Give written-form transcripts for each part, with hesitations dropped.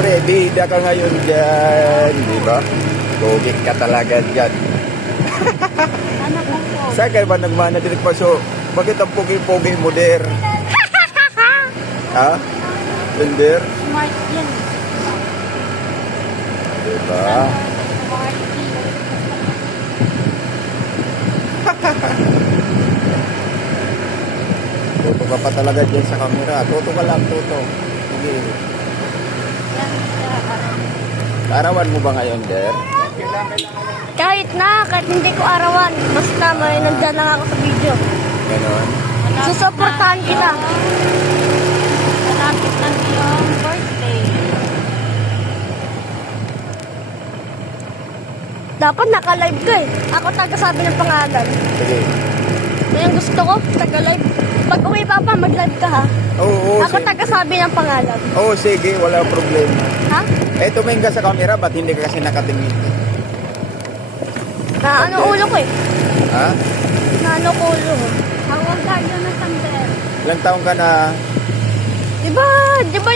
Siyempre, bida ka ngayon dyan, di ba? Pogi ka talaga dyan. Ano po po? Saan kayo ba nagmana direct pa? So, bakit ang pogi-pogi mo der? Ha? Tender? Smart yan. Diba? Smart Tuto ka pa talaga dyan sa camera. Tuto ka lang, tuto. Sige. yan. Arawan mo ba ngayon, der? Kahit hindi ko arawan. Basta may nandyan lang ako sa video. Ganon. Susuportahan kita. Malapit ng iyong birthday. Dapat naka-live ka eh. Ako tagasabi ng pangalan. Sige. Yan gusto ko, taga-live. Pag uwi pa mag-live ka ha. Oo, Ako tagasabi ng pangalan. Oo, sige. Wala problema. Ha? Eh, tumingin ka sa camera. Ba't hindi ka kasi nakatingin? Na ano ulo ko eh. Ha? Na ano ko ulo ko. Hawag ka dyan na Sander. Ilang taong ka na? Diba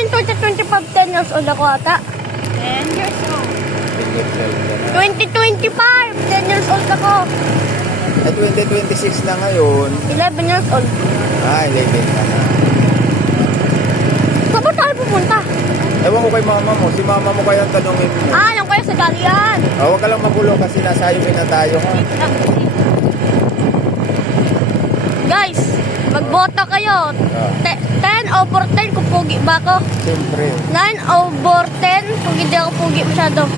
yung 2025, 10 years old ako ata? 10 years old. 2025, 10 years old ako. Eh, 2026 na ngayon. 11 years old. 11 ka na. Saan ba tayo pupunta? Ewan ko kay mama mo. Si mama mo kaya ang tanongin mo. Alam kayo sa galian. Huwag ka lang magulo kasi nasayuin na tayo. Ha? Guys, magboto kayo. 10 over 10 kung pugi ba ako? Siyempre. 9 over 10 kung hindi ako pugi masyado.